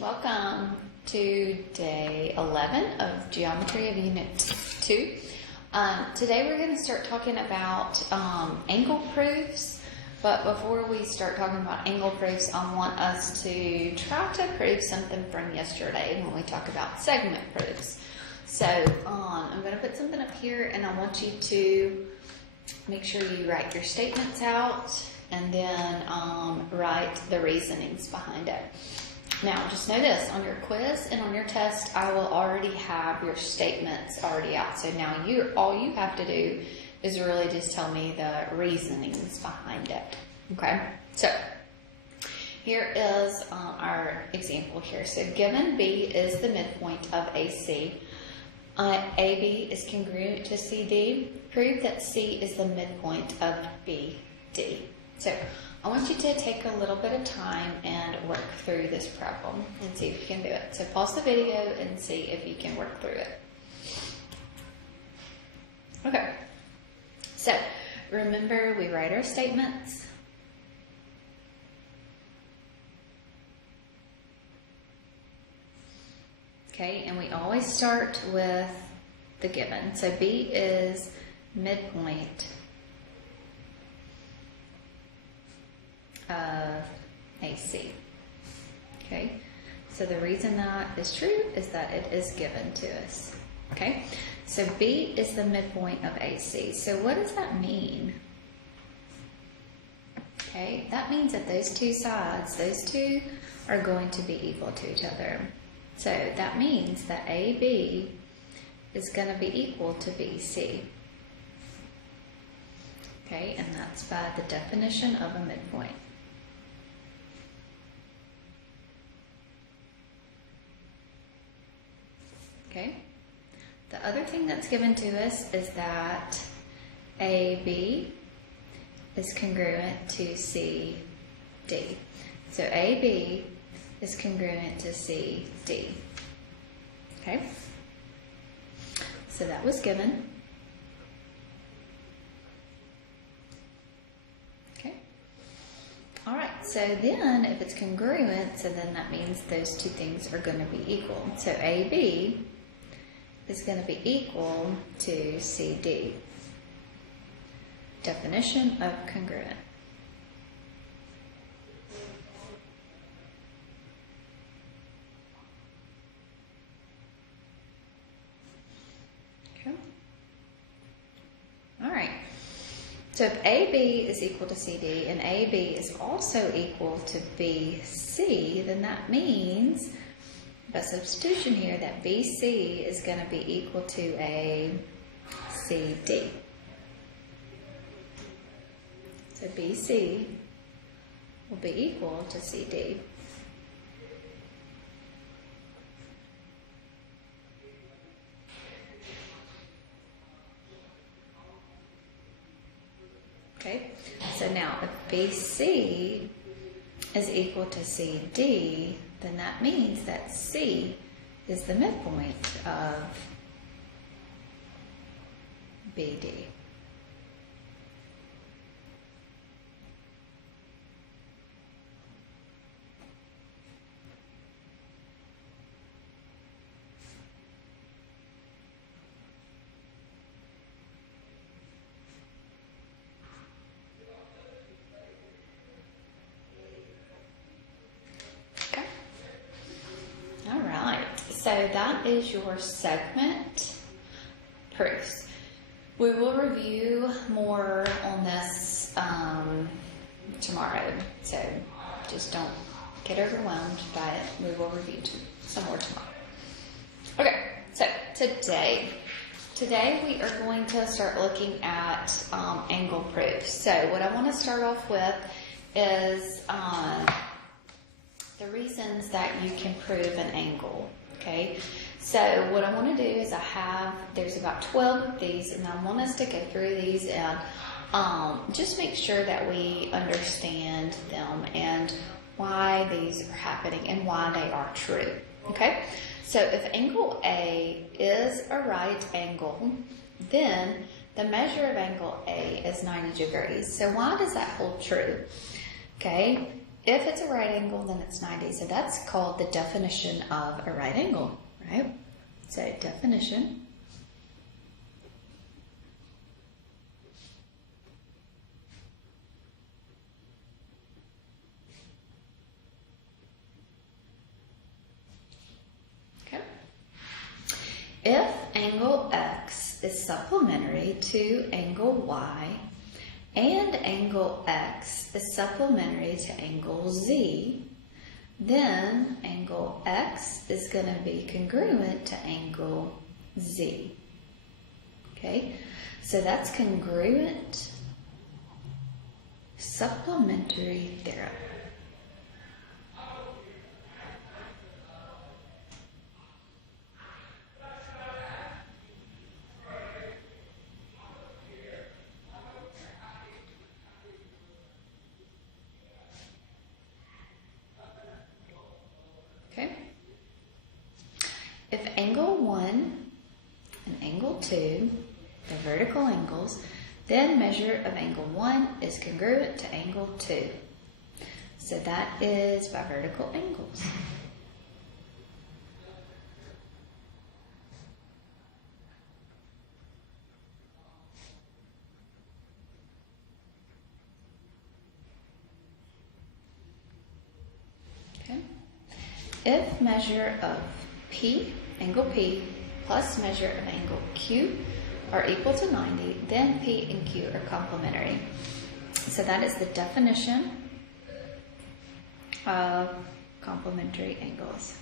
Welcome to day 11 of Geometry of Unit 2. Today we're going to start talking about angle proofs, but before we start talking about angle proofs, I want us to try to prove something from yesterday when we talk about segment proofs. So I'm going to put something up here and I want you to make sure you write your statements out and then write the reasonings behind it. Now, just know this, on your quiz and on your test, I will already have your statements already out. So now all you have to do is really just tell me the reasonings behind it. Okay? So, here is our example here. So, given B is the midpoint of AC, AB is congruent to CD, prove that C is the midpoint of BD. So, I want you to take a little bit of time and work through this problem and see if you can do it. So pause the video and see if you can work through it. Okay, so remember we write our statements. Okay, and we always start with the given. So B is midpoint of AC. Okay, so the reason that is true is that it is given to us. Okay, so B is the midpoint of AC. So what does that mean? Okay, that means that those two sides, those two are going to be equal to each other. So that means that AB is going to be equal to BC. Okay, and that's by the definition of a midpoint. Okay. The other thing that's given to us is that AB is congruent to CD. So AB is congruent to CD. Okay. So that was given. Okay. All right. So then if it's congruent, so then that means those two things are going to be equal. So AB is going to be equal to CD. Definition of congruent. Okay. All right. So if AB is equal to CD and AB is also equal to BC, then that means by substitution here that BC is going to be equal to a CD. So BC will be equal to CD. Okay, so now if BC is equal to CD, then that means that C is the midpoint of BD. So that is your segment proofs. We will review more on this tomorrow, so just don't get overwhelmed by it. We will review some more tomorrow. Okay, so today we are going to start looking at angle proofs. So what I want to start off with is the reasons that you can prove an angle. Okay, so what I want to do is there's about 12 of these, and I want us to go through these and just make sure that we understand them and why these are happening and why they are true. Okay, so if angle A is a right angle, then the measure of angle A is 90 degrees. So why does that hold true? Okay, if it's a right angle, then it's 90. So that's called the definition of a right angle, right? So definition. Okay. If angle X is supplementary to angle Y, and angle X is supplementary to angle Z, then angle X is going to be congruent to angle Z. Okay, so that's congruent supplementary theorem. Okay. If angle 1 and angle 2 are vertical angles, then measure of angle 1 is congruent to angle 2. So that is by vertical angles. Okay. If measure of P, angle P, plus measure of angle Q are equal to 90, then P and Q are complementary. So that is the definition of complementary angles.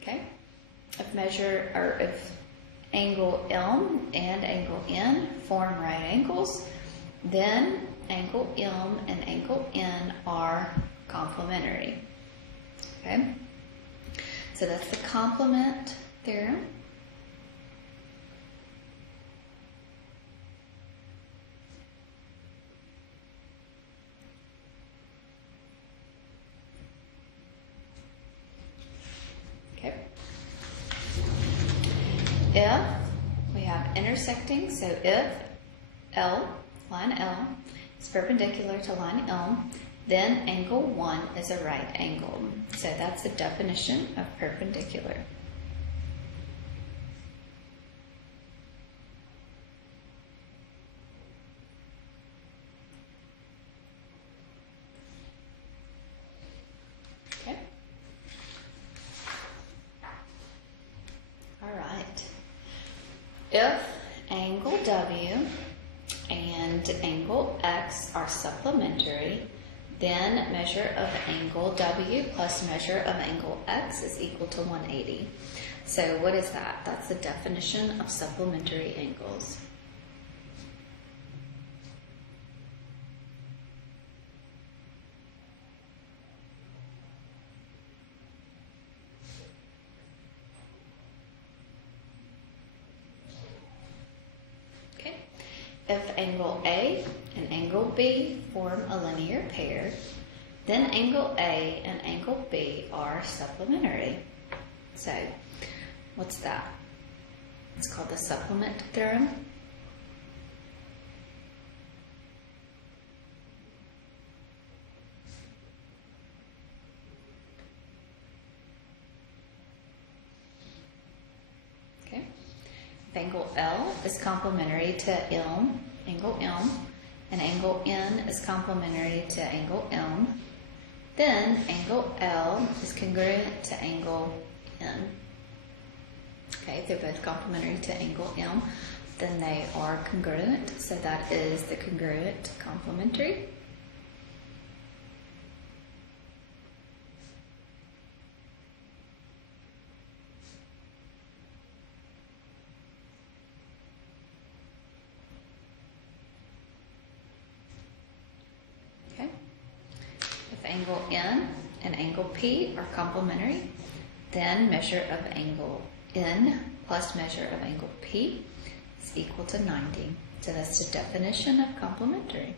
Okay. If angle M and angle N form right angles, then angle M and angle N are complementary. Okay? So that's the complement theorem. Okay. If we have intersecting, so if L, line L, is perpendicular to line M, then angle 1 is a right angle. So that's the definition of perpendicular. Okay. All right. If angle W and angle X are supplementary, then measure of angle W plus measure of angle X is equal to 180. So what is that? That's the definition of supplementary angles. Okay. If angle A and angle B form a linear pair, then angle A and angle B are supplementary. So, what's that? It's called the supplement theorem. Okay. If angle L is complementary to M, angle M, and angle N is complementary to angle M, then angle L is congruent to angle N. Okay, they're both complementary to angle M, then they are congruent, so that is the congruent complementary. Angle N and angle P are complementary, then measure of angle N plus measure of angle P is equal to 90. So that's the definition of complementary.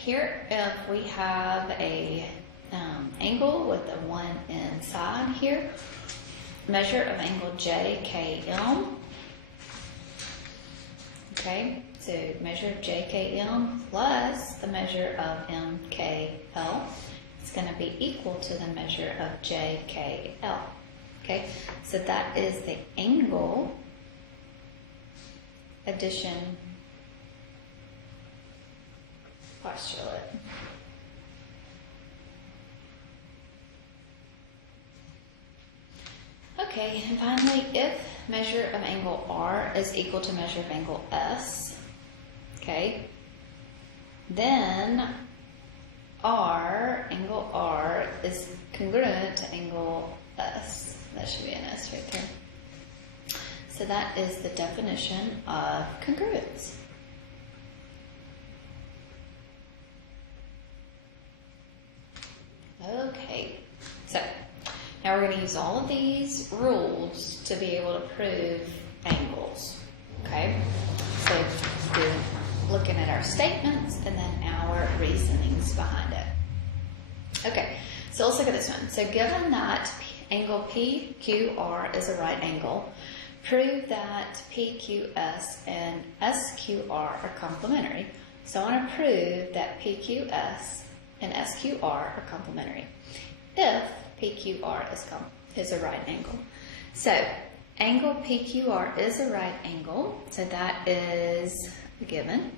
here, if we have a angle with a 1 inside here, measure of angle JKM. Okay, so measure of JKM plus the measure of MKL is going to be equal to the measure of JKL. Okay, so that is the angle addition postulate. Okay, and finally, if measure of angle R is equal to measure of angle S, okay, then angle R is congruent to angle S. That should be an S right there. So that is the definition of congruence. Okay, so now we're going to use all of these rules to be able to prove angles. Okay, so we're looking at our statements and then our reasonings behind it. Okay, so let's look at this one. So given that angle PQR is a right angle, prove that PQS and SQR are complementary. So I want to prove that PQS and SQR are complementary if PQR is a right angle. So angle PQR is a right angle, so that is given.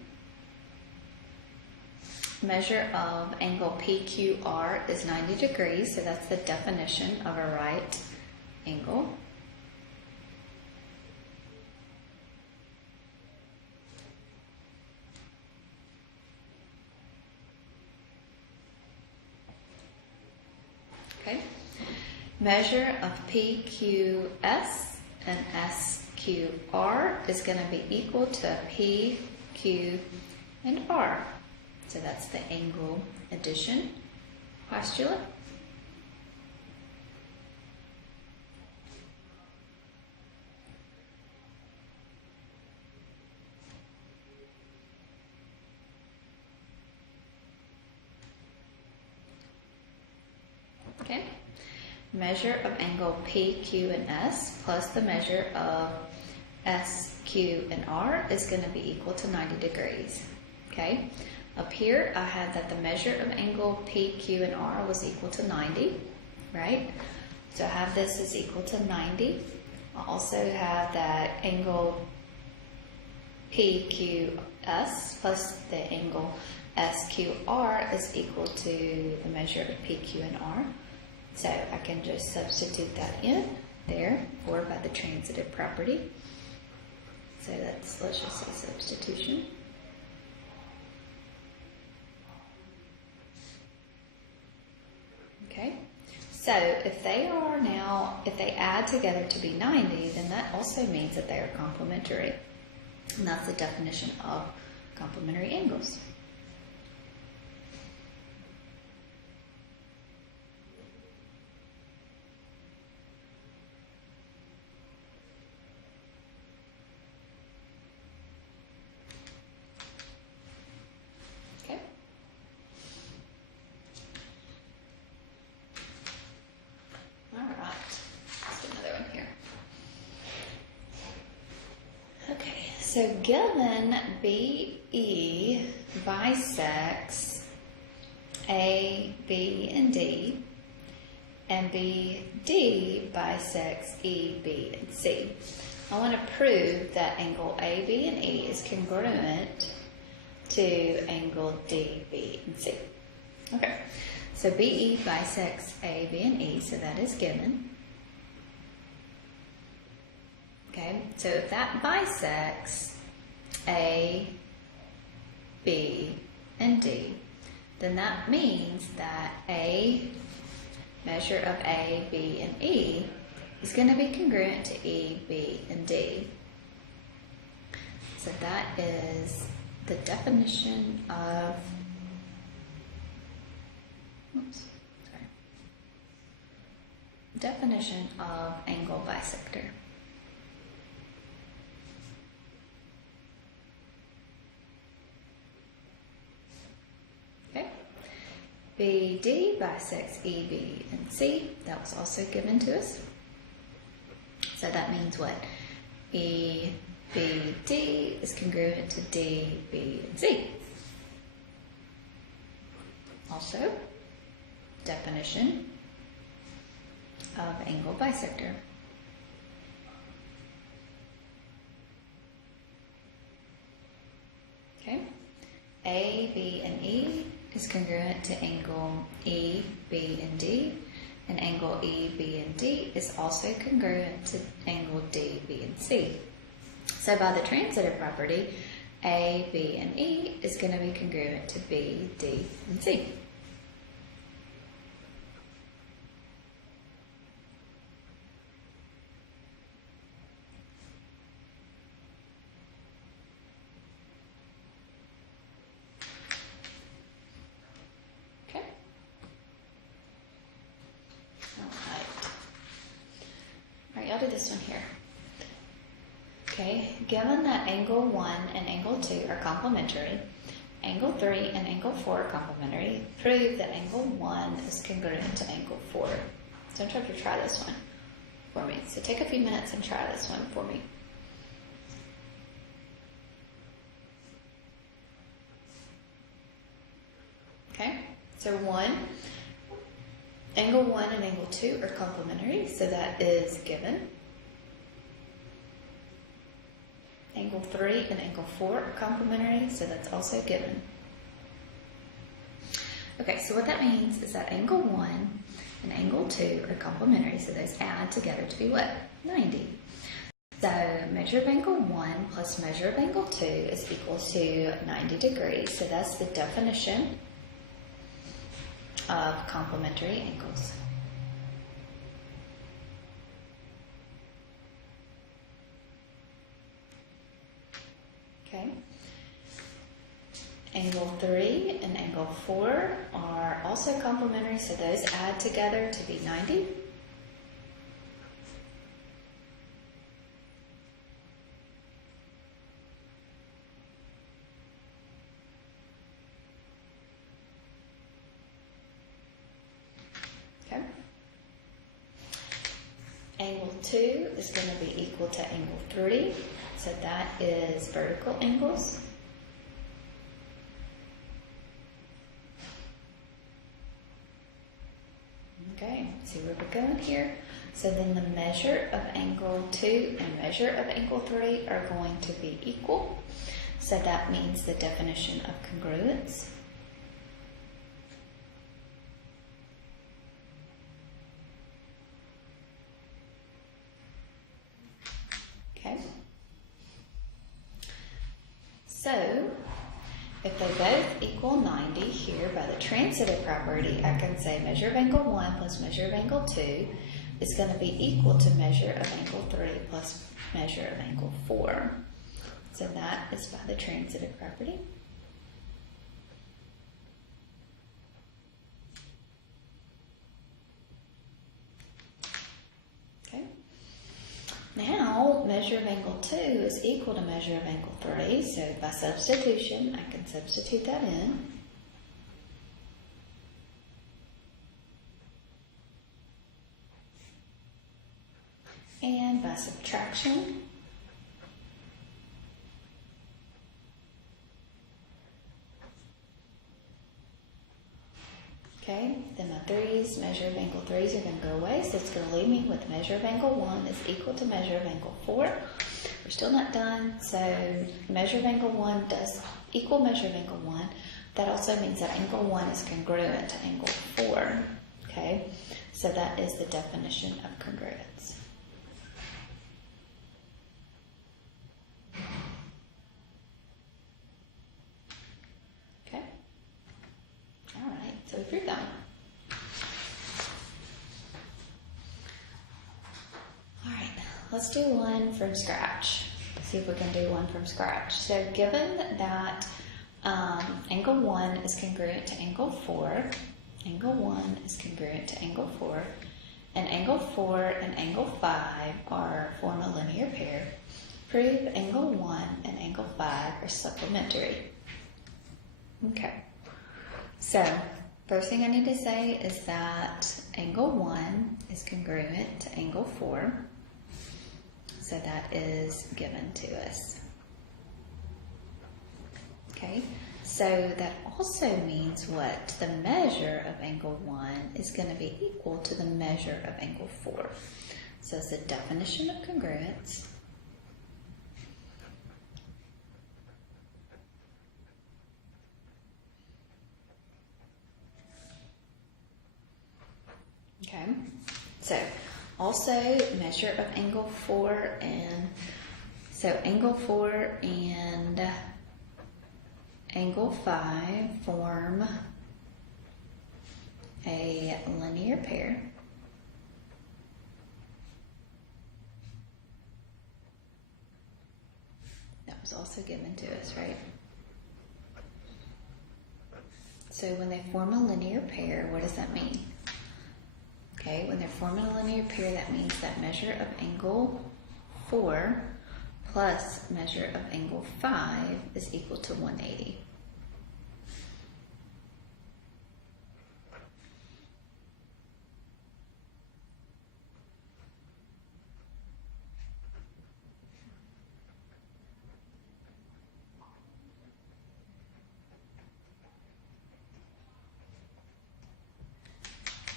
Measure of angle PQR is 90 degrees, so that's the definition of a right angle. Okay. Measure of PQS and SQR is going to be equal to P, Q, and R. So that's the angle addition postulate. Okay. Measure of angle P, Q, and S plus the measure of S, Q, and R is going to be equal to 90 degrees. Okay. Up here, I had that the measure of angle P, Q, and R was equal to 90, right? So I have this is equal to 90. I also have that angle PQS plus the angle SQR is equal to the measure of PQ and R. So I can just substitute that in there, or by the transitive property. So let's just say substitution. Okay, so if they add together to be 90, then that also means that they are complementary. And that's the definition of complementary angles. Okay. All right. Let's do another one here. Okay, so given BE bisects A, B, and D, and BD bisects E, B, and C, I want to prove that angle A, B, and E is congruent to angle D, B, and C. Okay, so BE bisects A, B, and E, so that is given. Okay, so if that bisects A, B, and D, then that means that A, measure of A, B, and E is going to be congruent to E, B, and D. So that is the definition of, definition of angle bisector. BD bisects EB and C. That was also given to us. So that means what? EBD is congruent to DB and C. Also, definition of angle bisector. Okay, A, B, and E is congruent to angle E, B, and D, and angle E, B, and D is also congruent to angle D, B, and C. So by the transitive property, A, B, and E is going to be congruent to B, D, and C. I'll do this one here. Okay, given that angle 1 and angle 2 are complementary, angle 3 and angle 4 are complementary, prove that angle 1 is congruent to angle 4. So I'm trying to try this one for me. So take a few minutes and try this one for me. Okay, so angle 1 and angle 2 are complementary, so that is given. Angle 3 and angle 4 are complementary, so that's also given. Okay, so what that means is that angle 1 and angle 2 are complementary, so those add together to be what? 90. So measure of angle 1 plus measure of angle 2 is equal to 90 degrees, so that's the definition of complementary angles. Okay. Angle 3 and angle 4 are also complementary, so those add together to be 90. Okay. Angle 2 is going to be equal to angle 3, so that is vertical angles. Okay, see where we're going here. So then the measure of angle 2 and measure of angle 3 are going to be equal. So that means the definition of congruence. Okay. So if they both equal 90 here by the transitive property, I can say measure of angle 1 plus measure of angle 2 is going to be equal to measure of angle 3 plus measure of angle 4. So that is by the transitive property. Okay. Now, measure of angle 2 is equal to measure of angle 3, so by substitution, I can substitute that in. And by subtraction, okay, then my measure of angle 3s are going to go away, so it's going to leave me with measure of angle 1 is equal to measure of angle 4. We're still not done, so measure of angle 1 does equal measure of angle 1. That also means that angle 1 is congruent to angle 4, okay? So that is the definition of congruence. Okay? All right, so we proved that one. All right, let's do one from scratch. See if we can do one from scratch. So given that angle 1 is congruent to angle 4, angle 1 is congruent to angle 4, and angle 4 and angle 5 form a linear pair, prove angle 1 and angle 5 are supplementary. Okay, so First thing I need to say is that angle 1 is congruent to angle 4. So that is given to us. Okay, so that also means what? The measure of angle 1 is going to be equal to the measure of angle 4. So it's the definition of congruence. Okay, so also measure of angle 4 and so angle 4 and angle 5 form a linear pair. That was also given to us, right? So when they form a linear pair, what does that mean? Okay, when they're forming a linear pair, that means that measure of angle 4 plus measure of angle 5 is equal to 180.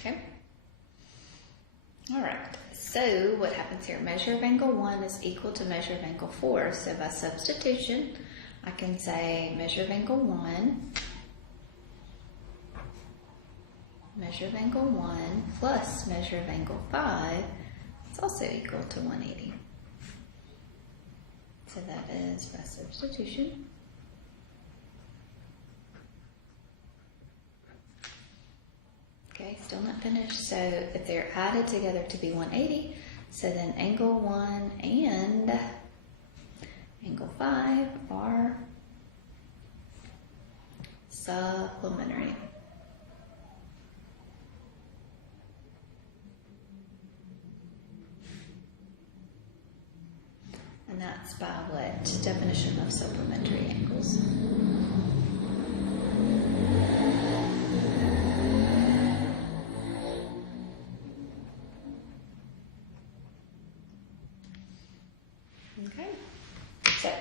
Okay. All right, so what happens here? Measure of angle 1 is equal to measure of angle 4. So by substitution, I can say measure of angle 1, measure of angle 1 plus measure of angle 5 is also equal to 180. So that is by substitution. Okay, still not finished. So if they're added together to be 180, so then angle 1 and angle 5 are supplementary. And that's by what? Definition of supplementary angles. Okay, so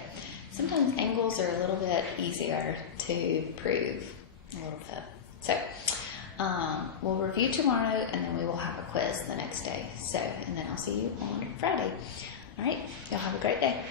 sometimes angles are a little bit easier to prove, a little bit. So we'll review tomorrow, and then we will have a quiz the next day. So, and then I'll see you on Friday. All right, y'all have a great day.